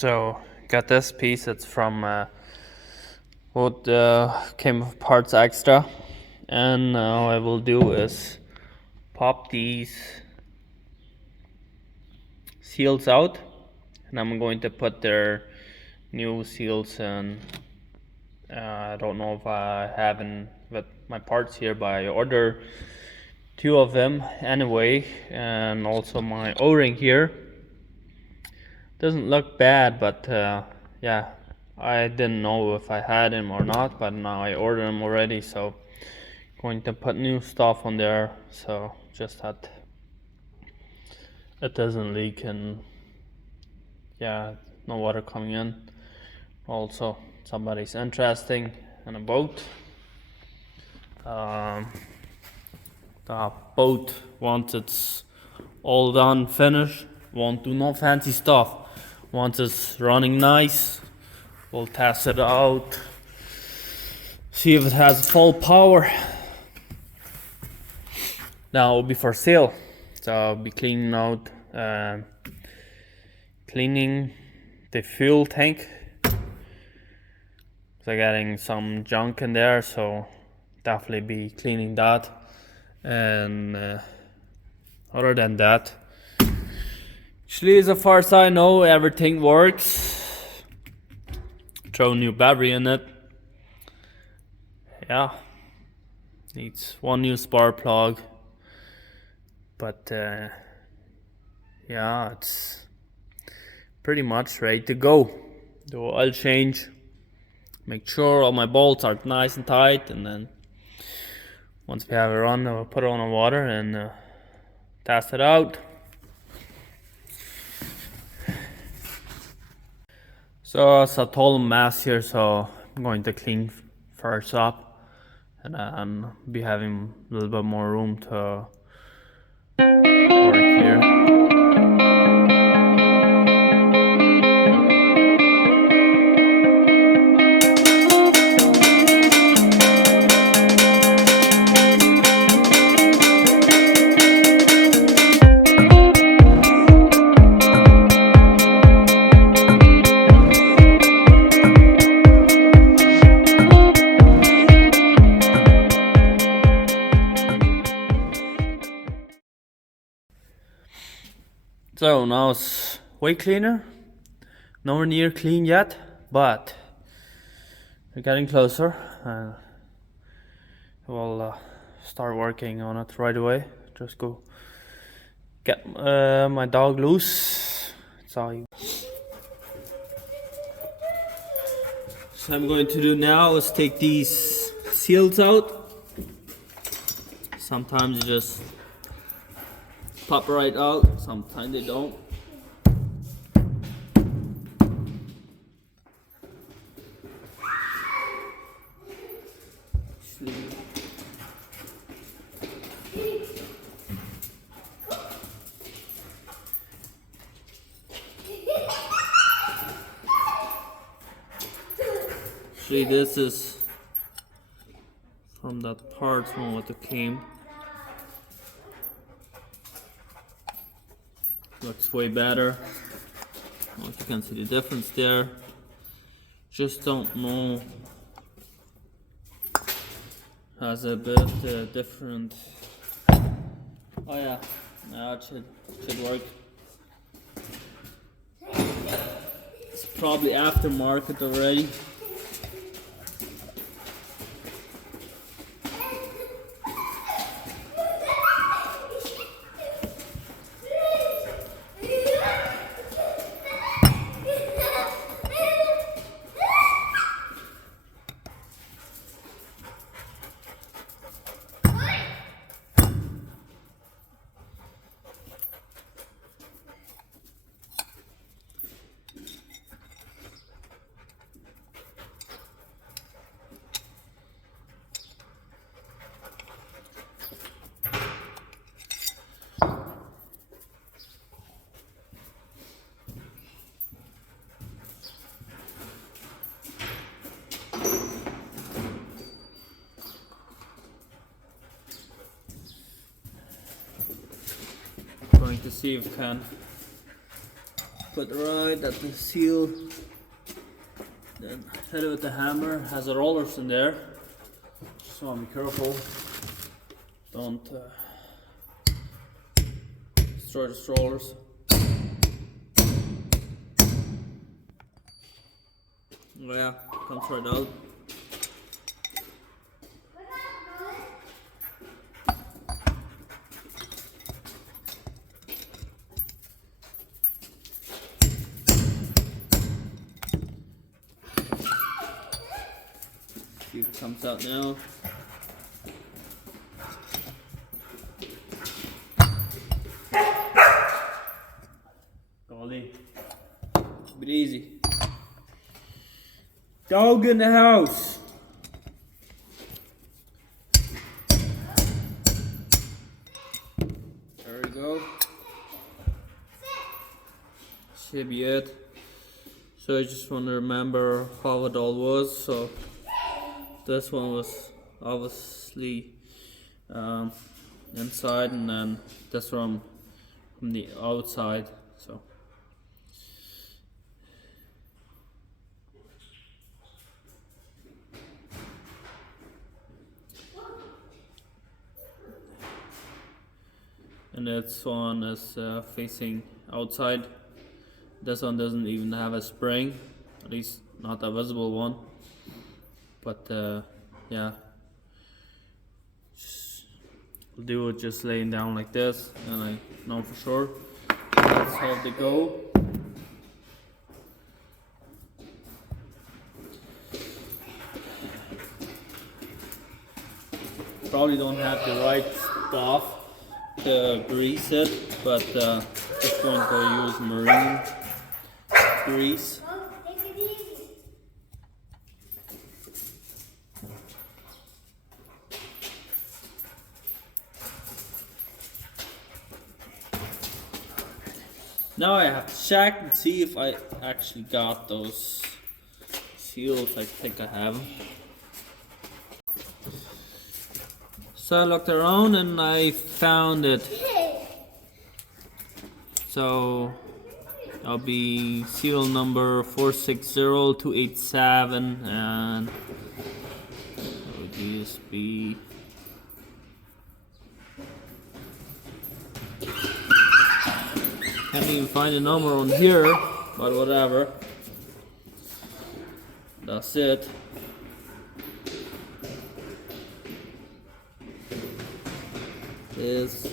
So got this piece. It's from what came with Parts Extra, and now I will do is pop these seals out, and I'm going to put their new seals in. I don't know if I have in with my parts here, but I order 2 of them anyway, and also my O-ring here. Doesn't look bad, but yeah, I didn't know if I had him or not, but now I ordered him already, so going to put new stuff on there, so just that it doesn't leak and yeah, no water coming in. Also, somebody's interesting in a boat. The boat, once it's all done, finished, won't do no fancy stuff. Once it's running nice, we'll test it out, see if it has full power. Now it'll be for sale, so I'll be cleaning out, cleaning the fuel tank. So getting some junk in there, so definitely be cleaning that. And other than that, actually, as far as I know, everything works. Throw a new battery in it. Yeah, needs one new spark plug, but yeah, it's pretty much ready to go. Do oil change, make sure all my bolts are nice and tight, and then once we have it run, I'll put it on the water and test it out. So it's a total mess here, so I'm going to clean first up, and then be having a little bit more room to work here. So now it's way cleaner, nowhere near clean yet, but we're getting closer. We'll start working on it right away. Just go get my dog loose. So I'm going to do now is take these seals out. Sometimes you just pop right out, sometimes they don't. See, this is from that part from what it came. Looks way better. Well, you can see the difference there. Just don't know. Has a bit different. Oh yeah, now it should work. It's probably aftermarket already. Going to see if we can put right at the seal, then hit it with the hammer. Has the rollers in there, so be careful. Don't destroy the rollers. Oh yeah, comes right out. See if it comes out now. Golly, keep it easy. Dog in the house. There we go. Should be it. So I just want to remember how it all was. So this one was obviously inside, and then this one from the outside. So and this one is facing outside. This one doesn't even have a spring, at least not a visible one. But yeah, we'll do it just laying down like this, and I know for sure that's how they go. Probably don't have the right stuff to grease it, but just going to use marine grease. Now I have to check and see if I actually got those seals. I think I have them. So I looked around and I found it. So I'll be seal number 460287, and would this be can't even find a number on here, but whatever. That's it. Is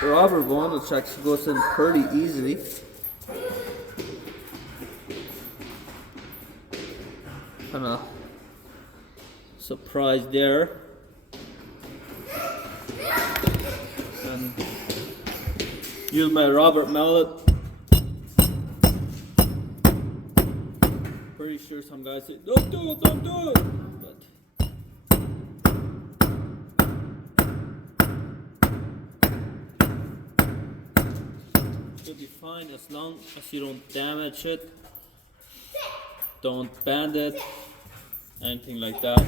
the rubber one, which actually goes in pretty easily. Kinda surprised there. And use my rubber mallet. Pretty sure some guys say, don't do it, don't do it. But should be fine as long as you don't damage it. Don't bend it, anything like that.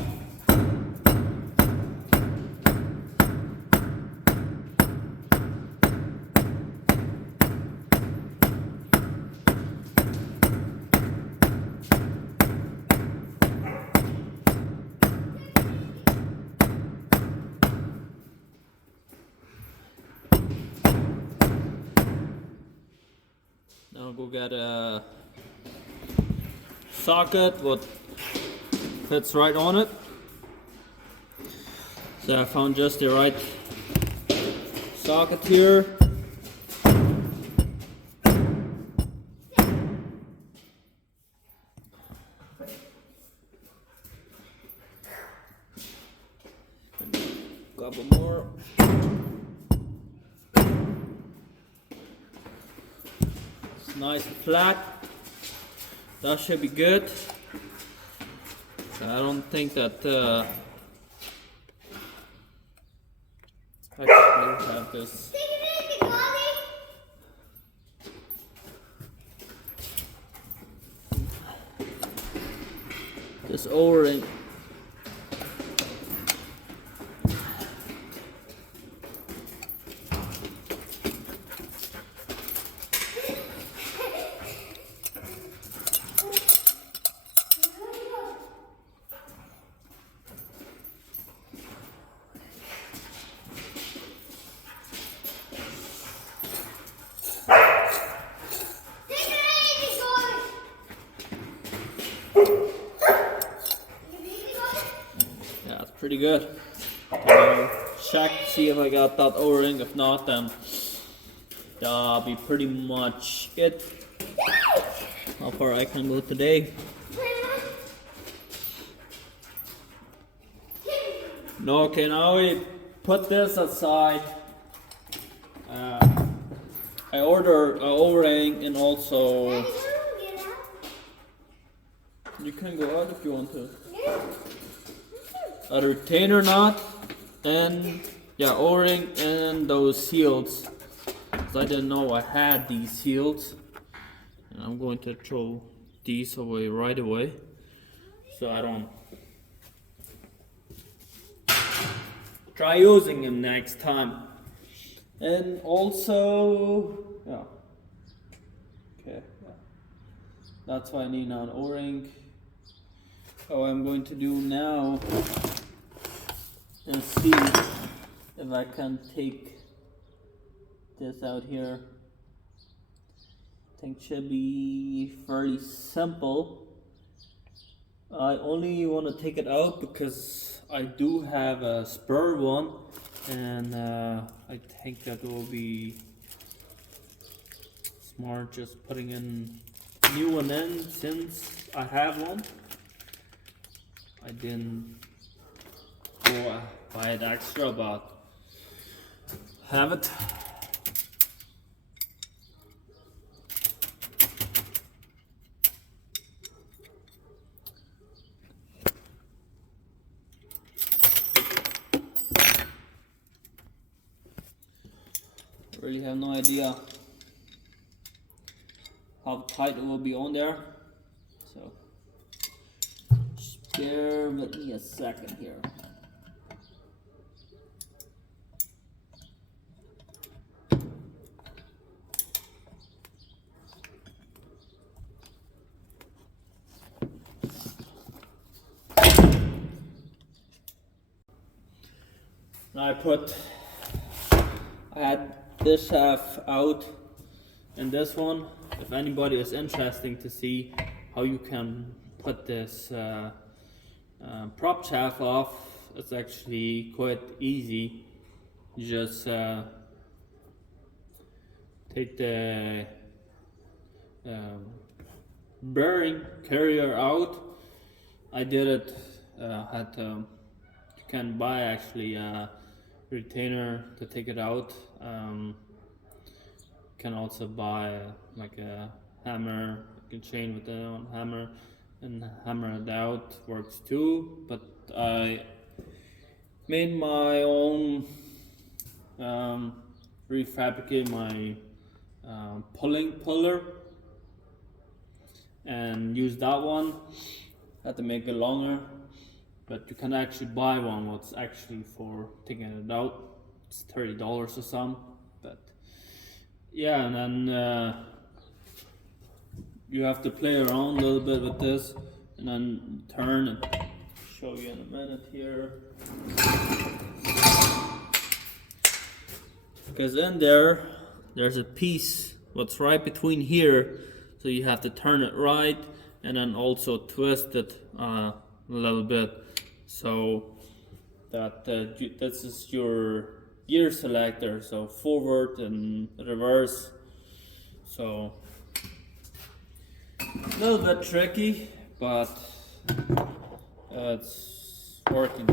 Now go get a socket what fits right on it. So I found just the right socket here. Couple more. It's nice and flat. That should be good. I don't think that I actually have this. This O-ring. pretty good. I'll check, see if I got that O-ring. If not, then that'll be pretty much it. How far I can go today. No, okay, now we put this aside. I order an O-ring and also you can go out if you want to. A retainer knot and O-ring and those seals. So I didn't know I had these seals, and I'm going to throw these away right away so I don't try using them next time. And also, that's why I need an O-ring. What I'm going to do now is see if I can take this out here. I think should be fairly simple. I only want to take it out because I do have a spare one, and I think that will be smart just putting in a new one in since I have one. I didn't go buy it extra, but have it. Really have no idea how tight it will be on there, so just bear with me a second here. Now I had this half out and this one. If anybody is interested to see how you can put this prop shaft off, it's actually quite easy. You just take the bearing carrier out. I did it, you can buy actually a retainer to take it out. You can also buy like a hammer. You can chain with the hammer and hammer it out, works too. But I made my own, refabricate my pulling puller and use that one. Had to make it longer, but you can actually buy one what's actually for taking it out. It's $30 or something. But yeah, and then you have to play around a little bit with this and then turn and show you in a minute here. Because in there's a piece what's right between here, so you have to turn it right and then also twist it a little bit so that this is your gear selector, so forward and reverse. So a little bit tricky, but it's working.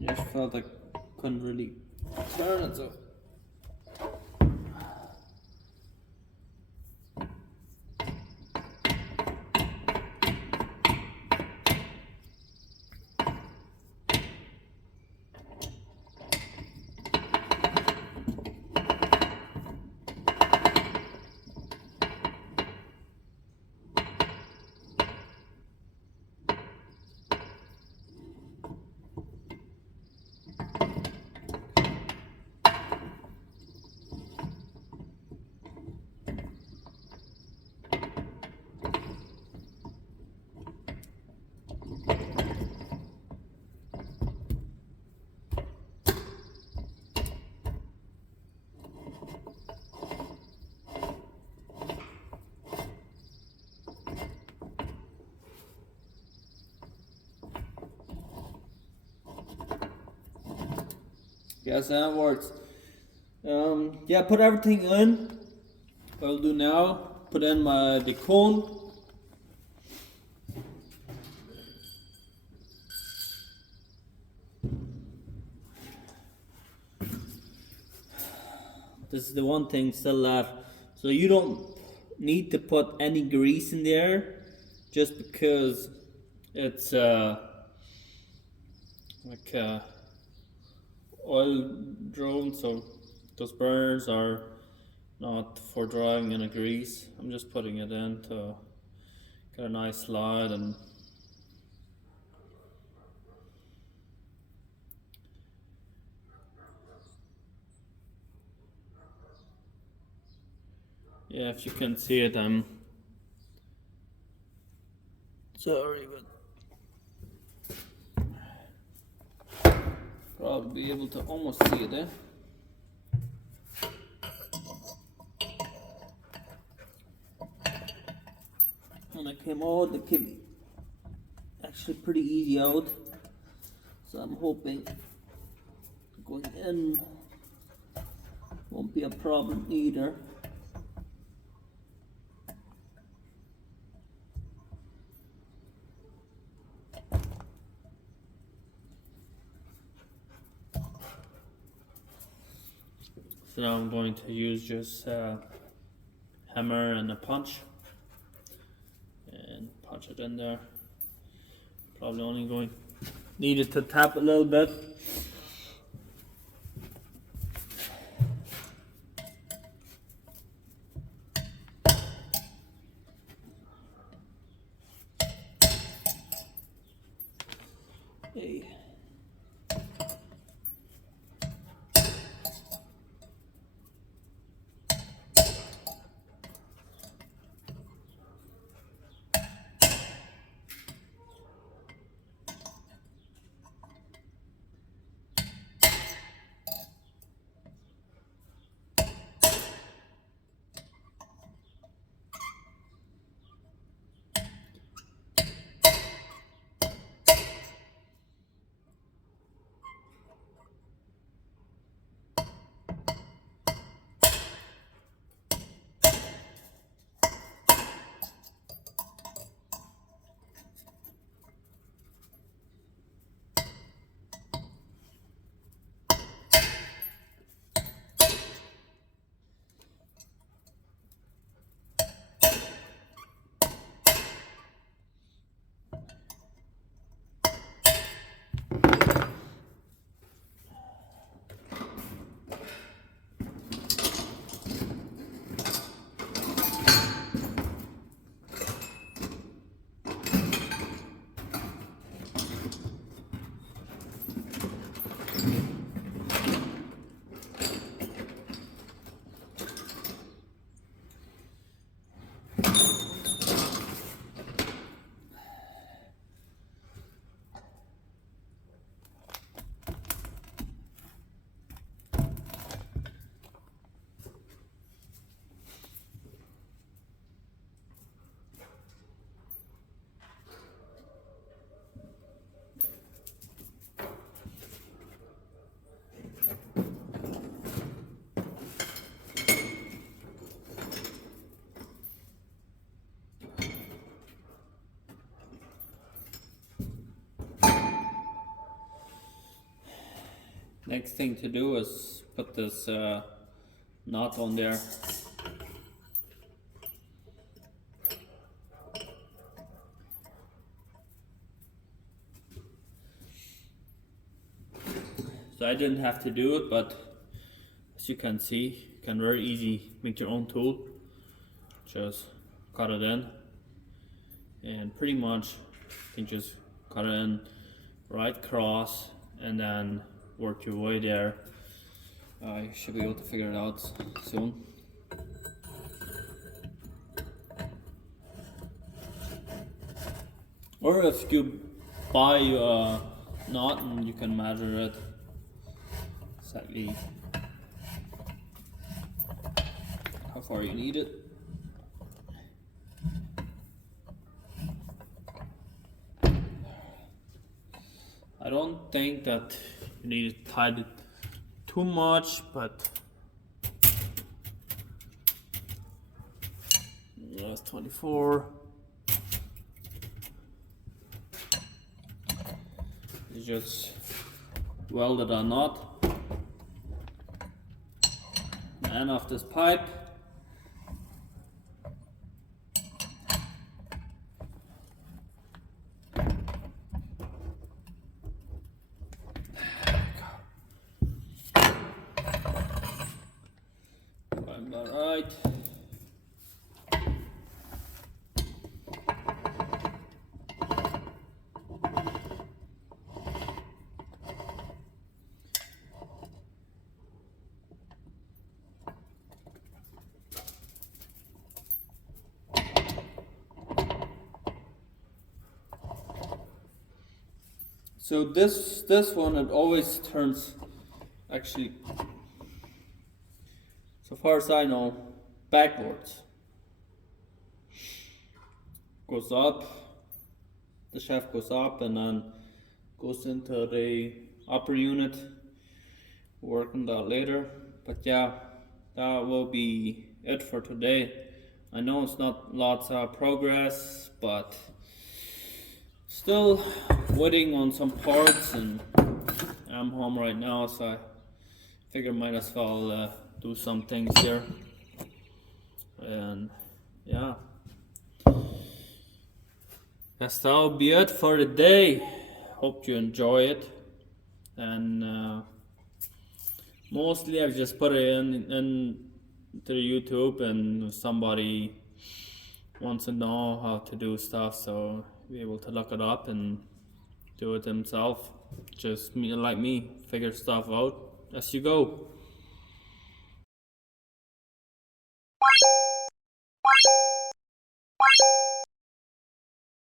Just felt like I couldn't really turn it, so Yes, that works. Yeah, put everything in. What I'll do now, put in the cone. This is the one thing still left. So you don't need to put any grease in there just because it's like oil drone, so those burners are not for drying in a grease. I'm just putting it in to get a nice slide. And yeah, if you can see it, I'm sorry, but probably be able to almost see it, eh? When I came out, it came actually pretty easy out. So I'm hoping going in won't be a problem either. So now I'm going to use just a hammer and a punch and punch it in there. Probably only going needed to tap a little bit. Hey. Next thing to do is put this knot on there. So I didn't have to do it, but as you can see, you can very easy make your own tool. Just cut it in, and pretty much you can just cut it in right across and then work your way there. You should be able to figure it out soon. Or if you buy a knot and you can measure it exactly how far you need it. I don't think that you need to tie it too much, but that's 24. It's just welded a knot. The end of this pipe. Right. So this one, it always turns, actually, so far as I know, backwards. Goes up, the shaft goes up and then goes into the upper unit. Work on that later. But yeah, that will be it for today. I know it's not lots of progress, but still waiting on some parts, and I'm home right now, so I figure might as well do some things here. And yeah, guess that'll be it for the day. Hope you enjoy it. And mostly I've just put it in to the YouTube, and if somebody wants to know how to do stuff, so be able to look it up and do it themselves. Just like me, figure stuff out as you go.